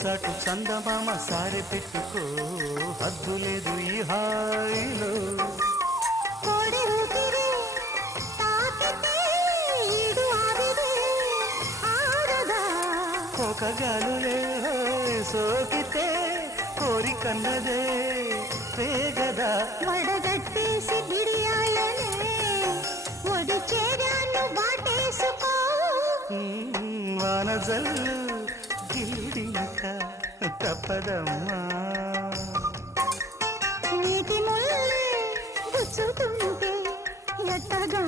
చాటు చందమామ సారె పెట్టుకో హద్దు లేదు ఈ హాయిలో కోడి ఊపిరి తాకితే ఈడు ఆవిరి ఆడదా కోకగాలులే సోకితే కోరికన్నదే వేగదా వడగట్టేసి బిడియాలనే ఒడి చేరాను వాటేసుకో వానజల్లు గిల్లింక తప్పదమ్మా నీటి ముల్లే గుచ్చుతుంటే ఎట్టగా